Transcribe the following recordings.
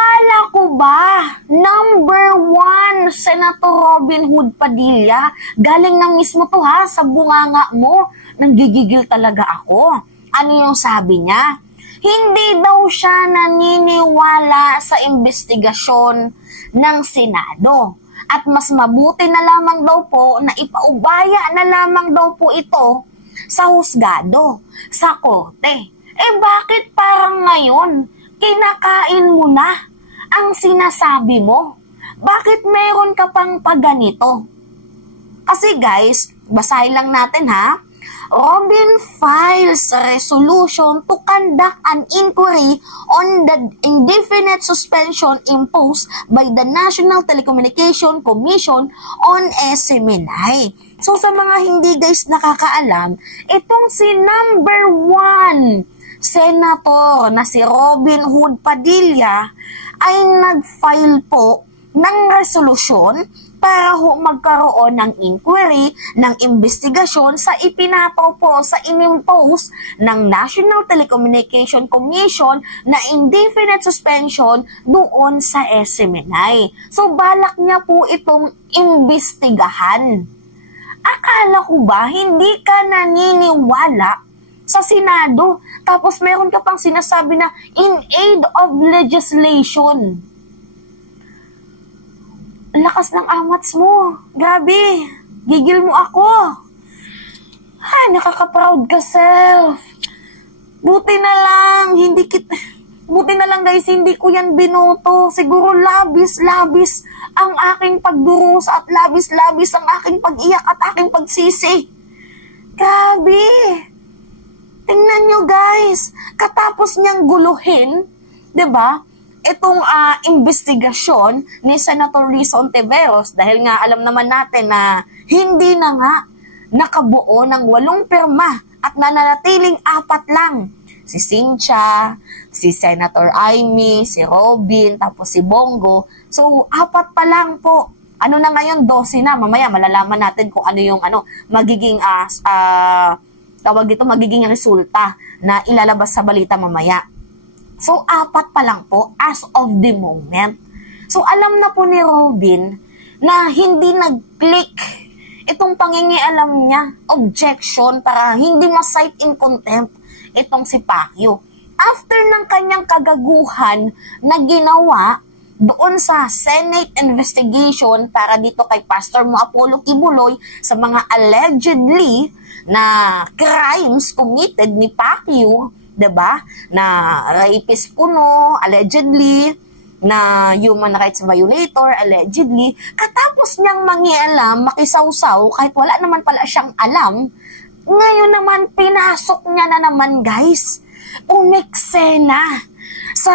Akala ko ba, number 1, Senator Robin Hood Padilla, galing na mismo to ha, sa bunganga mo, nanggigigil talaga ako. Ano yung sabi niya? Hindi daw siya naniniwala sa investigasyon ng Senado. At mas mabuti na lamang daw po na ipaubaya na lamang daw po ito sa husgado, sa korte. Bakit parang ngayon, kinakain mo na ang sinasabi mo? Bakit meron ka pang paganito? Kasi guys, basahin lang natin ha. Robin files a resolution to conduct an inquiry on the indefinite suspension imposed by the National Telecommunication Commission on SMNI. So sa mga hindi guys nakakaalam, itong si number 1 Senator na si Robin Hood Padilla ay nag-file po ng resolusyon para magkaroon ng inquiry, ng investigasyon sa ipinato po sa inimpose ng National Telecommunication Commission na indefinite suspension doon sa SMNI. So balak niya po itong imbestigahan. Akala ko ba hindi ka naniniwala sa Senado, tapos meron ka pang sinasabi na in aid of legislation. Lakas ng amats mo. Grabe. Gigil mo ako. Nakaka-proud ka self. Buti na lang guys, hindi ko yan binoto. Siguro labis-labis ang aking pagdurusa at labis-labis ang aking pag-iyak at aking pagsisi. Grabe. Tingnan nyo guys, katapos niyang guluhin, 'di ba? Itong investigasyon ni Senator Risa Ontiveros, dahil nga alam naman natin na hindi na nga nakabuo ng 8 pirma at nananatiling 4 lang. Si Cynthia, si Senator Amy, si Robin, tapos si Bongo. So 4 pa lang po. Ano na ngayon, 12 na. Mamaya malalaman natin kung ano yung magiging magiging resulta na ilalabas sa balita mamaya. So, 4 pa lang po as of the moment. So, alam na po ni Robin na hindi nag-click itong pangingialam niya, objection, para hindi ma-cite in contempt itong si Pacquiao. After ng kanyang kagaguhan na ginawa doon sa Senate investigation para dito kay Pastor Mo Apollo Kibuloy sa mga allegedly na crimes committed ni Pacquiao, 'di ba? Na rapist kuno, allegedly, na human rights violator, allegedly. Katapos niyang mangialam, makisawsaw, kahit wala naman pala siyang alam, ngayon naman pinasok niya na naman, guys. Umeksena sa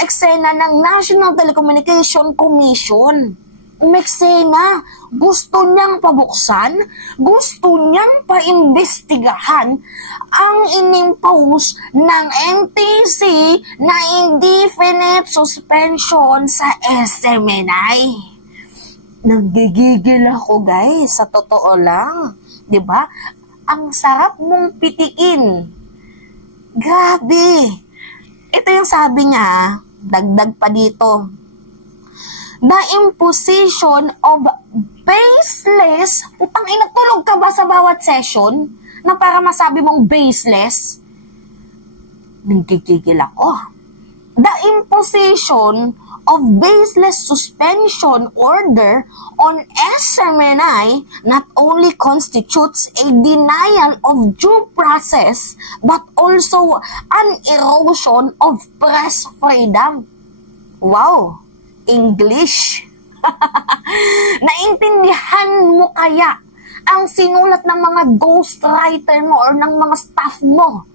eksena ng National Telecommunication Commission. Umeksena, gusto niyang pabuksan, gusto niyang paimbestigahan ang inimpose ng NTC na indefinite suspension sa SMNI. Naggigigil ako guys, sa totoo lang. 'Di ba? Ang sarap mong pitikin. Grabe. Ito yung sabi niya, dagdag pa dito. The imposition of baseless, putang inatulog ka ba sa bawat session na para masabi mong baseless? Nagkikigil ako. The imposition of baseless suspension order on SMNI not only constitutes a denial of due process but also an erosion of press freedom. Wow! English. Naintindihan mo kaya ang sinulat ng mga ghostwriter mo or ng mga staff mo?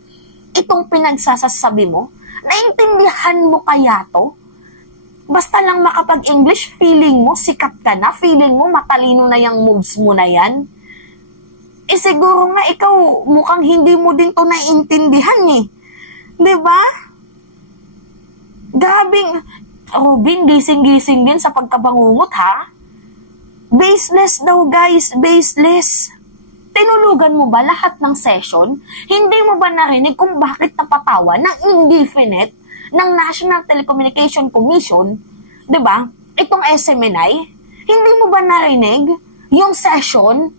Itong pinagsasasabi mo? Naintindihan mo kaya to? Basta lang makapag-English, feeling mo sikat ka na, feeling mo matalino na yung moves mo na yan. Siguro nga ikaw mukhang hindi mo din to naiintindihan eh. 'Di ba? Gabing Robin, gising-gising din sa pagkabangungot, ha? Baseless daw, guys. Baseless. Tinulugan mo ba lahat ng session? Hindi mo ba narinig kung bakit napatawa ng indefinite ng National Telecommunication Commission, 'di ba? Itong SMNI, hindi mo ba narinig yung session?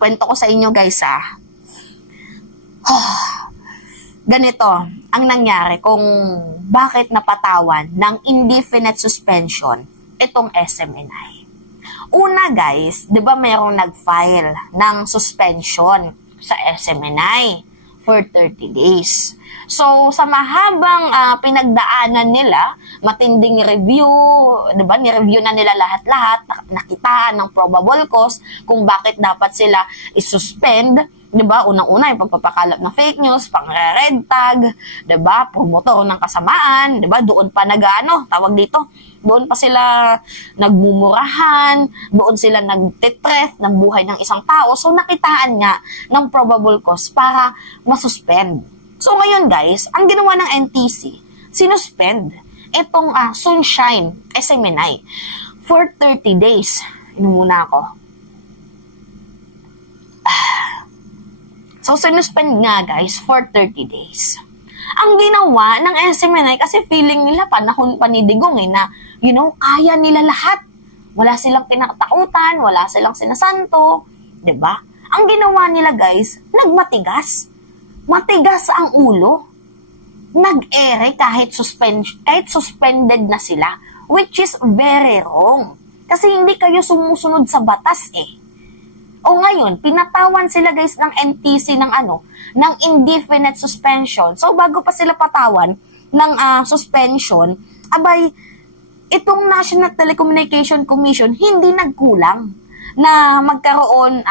Kwento ko sa inyo, guys, ganito ang nangyari kung bakit napatawan ng indefinite suspension itong SMNI. Una, guys, 'di ba mayroong nag-file ng suspension sa SMNI for 30 days. So, sa mahabang pinagdaanan nila, matinding review, 'di ba? Ni-review na nila lahat-lahat, nakitaan ng probable cause kung bakit dapat sila i-suspend, 'di ba? Unang-una yung pagpapakalat ng fake news, pang-red tag, 'di ba? Promotor ng kasamaan, 'di ba? Doon pa tawag dito. Doon pa sila nagmumurahan, doon sila nagtitreth ng buhay ng isang tao. So, nakitaan nga ng probable cause para masuspend. So, ngayon guys, ang ginawa ng NTC, sinuspend itong Sunshine SMNI for 30 days. Inom muna ako. So, sinuspend nga guys for 30 days. Ang ginawa ng SMNI, kasi feeling nila panahon pa ni Digong na, kaya nila lahat. Wala silang kinakatakutan, wala silang sinasanto, 'di ba? Ang ginawa nila guys, nagmatigas. Matigas ang ulo. Nag-ere kahit suspended na sila, which is very wrong. Kasi hindi kayo sumusunod sa batas O ngayon, pinatawan sila guys ng NTC ng indefinite suspension. So bago pa sila patawan ng suspension, abay, itong National Telecommunication Commission hindi nagkulang na magkaroon,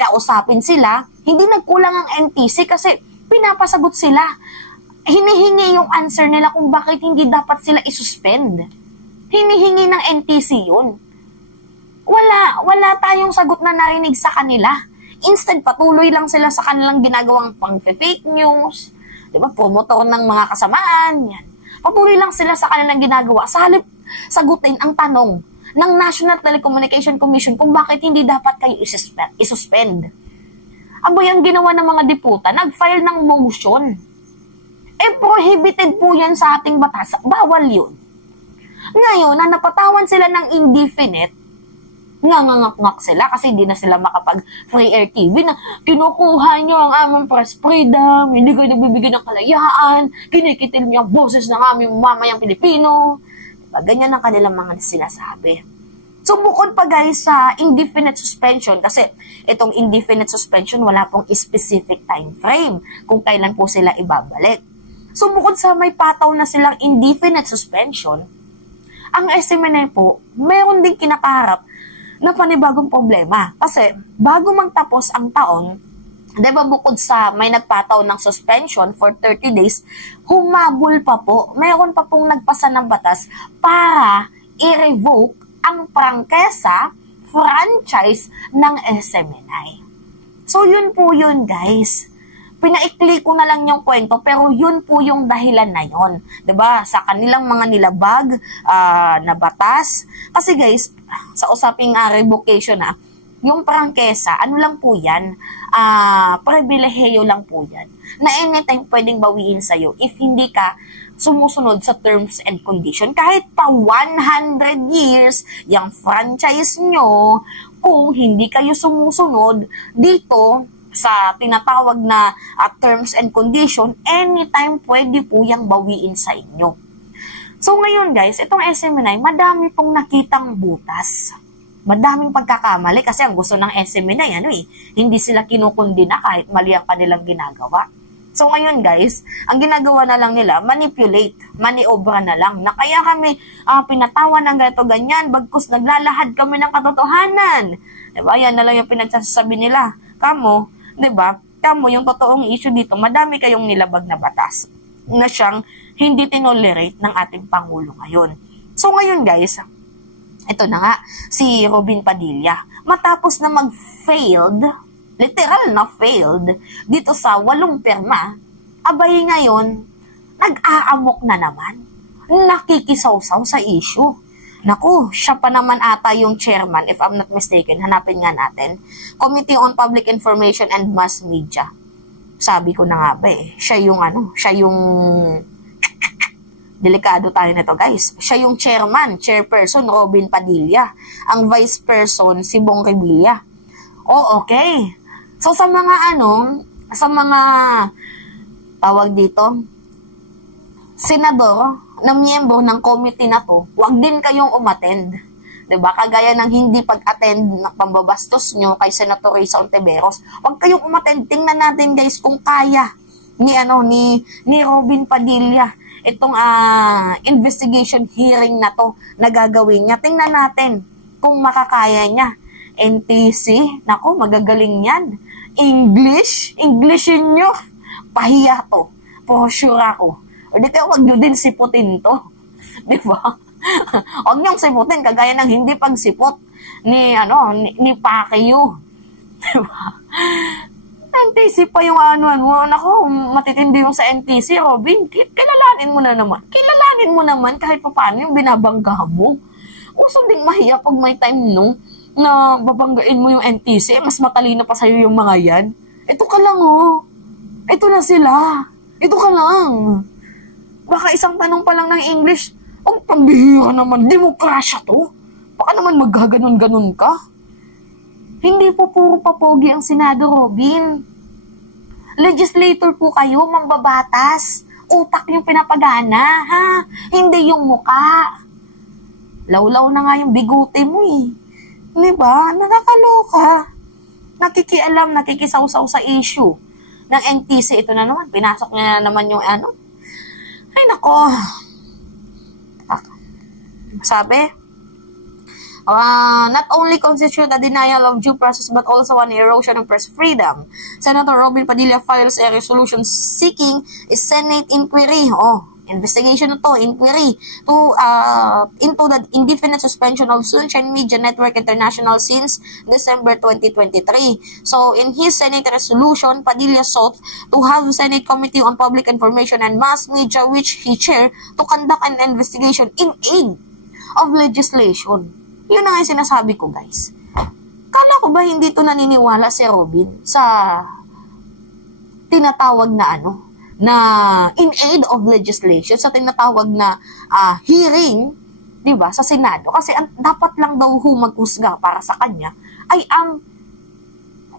kausapin sila. Hindi nagkulang ang NTC kasi pinapasagot sila. Hinihingi yung answer nila kung bakit hindi dapat sila isuspend. Hinihingi ng NTC yun. Wala tayong sagot na narinig sa kanila. Instead, patuloy lang sila sa kanilang ginagawang pang-fake news, 'di ba? Promotor ng mga kasamaan, yan. Patuloy lang sila sa kanilang ginagawa. Sa halip sagutin ang tanong ng National Telecommunication Commission kung bakit hindi dapat kayo isuspend. Aboy, ang ginawa ng mga diputa, nag-file ng motion. Prohibited po yan sa ating batas. Bawal yun. Ngayon, na napatawan sila ng indefinite, ngangangak sila kasi hindi na sila makapag-free air TV na kinukuha nyo ang aming press freedom, hindi kayo nagbibigay ng kalayaan, kinikitil niyo ang boses ng aming mamayang Pilipino. Diba? Ganyan ang kanilang mga sinasabi. So, bukod pa guys sa indefinite suspension, kasi itong indefinite suspension, wala pong specific time frame kung kailan po sila ibabalik. So, bukod sa may pataw na silang indefinite suspension, ang SMNI po, mayroon din kinakaharap na panibagong problema. Kasi, bago magtapos ang taon, diba bukod sa may nagpataw ng suspension for 30 days, humabol pa po, mayroon pa pong nagpasa ng batas para i-revoke ang prangkesa, franchise ng SMNI. So, yun po yun, guys. Pinaikli ko na lang yung kwento, pero yun po yung dahilan na yun. Diba? Sa kanilang mga nilabag na batas. Kasi guys, sa usaping revocation yung prangkesa, ano lang po yan? Pribilehiyo lang po yan. Na anytime pwedeng bawiin sa'yo if hindi ka sumusunod sa terms and condition. Kahit pa 100 years yung franchise nyo, kung hindi kayo sumusunod dito sa tinatawag na terms and condition, anytime pwede po yung bawiin sa inyo. So ngayon guys, itong SMNI, madami pong nakitang butas. Madaming pagkakamali kasi ang gusto ng SMNI, hindi sila kinukundina kahit mali ang kanilang ginagawa. So ngayon guys, ang ginagawa na lang nila, manipulate, maniobra na lang. Na kaya kami pinatawan ng ganito ganyan, bagkus naglalahad kami ng katotohanan. Diba? Yan na lang yung pinagsasabi nila. Kamo, diba? Kamo, yung totoong issue dito, madami kayong nilabag na batas na siyang hindi tinolerate ng ating Pangulo ngayon. So ngayon guys, ito na nga, si Robin Padilla, matapos na mag-failed, literal na failed, dito sa 8 pirma, abay ngayon, nag-aamok na naman, nakikisawsaw sa issue. Naku, siya pa naman ata yung chairman, if I'm not mistaken, hanapin nga natin, Committee on Public Information and Mass Media. Sabi ko na nga ba siya yung Delikado tayo nito, guys. Siya yung chairperson, Robin Padilla. Ang vice person, si Bong Revilla. Oh, okay. So, sa mga tawag dito, senador na miyembro ng committee na to, huwag din kayong umattend. Diba? Kagaya ng hindi pag-attend ng pambabastos nyo kay Senator Risa Ontiveros. Huwag kayong umattend. Tingnan natin, guys, kung kaya ni Robin Padilla itong investigation hearing na to na gagawin niya. Tingnan natin kung makakaya niya. NTC, nako, magagaling yan. Englishin nyo. Pahiya to. For sure ako. O dito, wag nyo din siputin to. Di ba? Huwag nyo siputin, kagaya ng hindi pagsipot ni Pacquiao. Di ba? NTC pa yung nako, matitindi yung sa NTC, Robin, kilalanin mo naman kahit pa paano yung binabangga mo. Usong ding mahiya pag may time na babanggain mo yung NTC, mas matalino pa sa'yo yung mga yan. Ito ka lang, oh. Ito na sila. Ito ka lang. Baka isang tanong pa lang ng English, ang pambihira naman, demokrasya to. Baka naman maggaganon-ganon ka. Hindi po puro papogi ang Senado, Robin. Legislator po kayo, mambabatas. Utak yung pinapagana, ha? Hindi yung muka. Lawlaw na nga yung bigote mo, eh. Diba? Nakakaloka. Nakikialam, nakikisawsaw sa issue ng NTC. Ito na naman, pinasok niya na naman yung Ay, nako. Sabi, not only constitute a denial of due process but also an erosion of press freedom. Senator Robin Padilla files a resolution seeking a Senate inquiry. Investigation to, inquiry into the indefinite suspension of Sunshine Media Network International since December 2023. So, in his Senate resolution, Padilla sought to have Senate Committee on Public Information and Mass Media, which he chaired, to conduct an investigation in aid of legislation. Yun na nga yung sinasabi ko, guys. Kala ko ba hindi to naniniwala si Robin sa tinatawag na in aid of legislation, sa tinatawag na hearing, di ba, sa Senado? Kasi dapat lang daw maghusga para sa kanya ay ang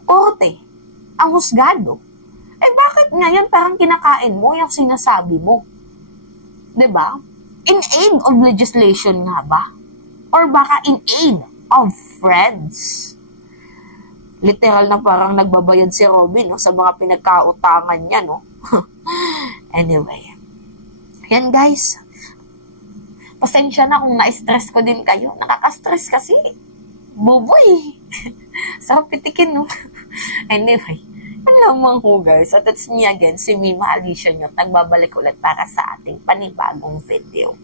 korte, ang husgado. Bakit ngayon parang kinakain mo yung sinasabi mo? Di ba? In aid of legislation nga ba? Or baka in aid of friends? Literal na parang nagbabayad si Robin sa mga pinagkautangan niya, no? Anyway. Yan, guys. Pasensya na kung na-stress ko din kayo. Nakaka-stress kasi. Buboy. Sa pitikin, no? Anyway. Yan lamang ko, guys. At it's me again, si Mima Alicia Nyot. Nagbabalik ulit para sa ating panibagong video.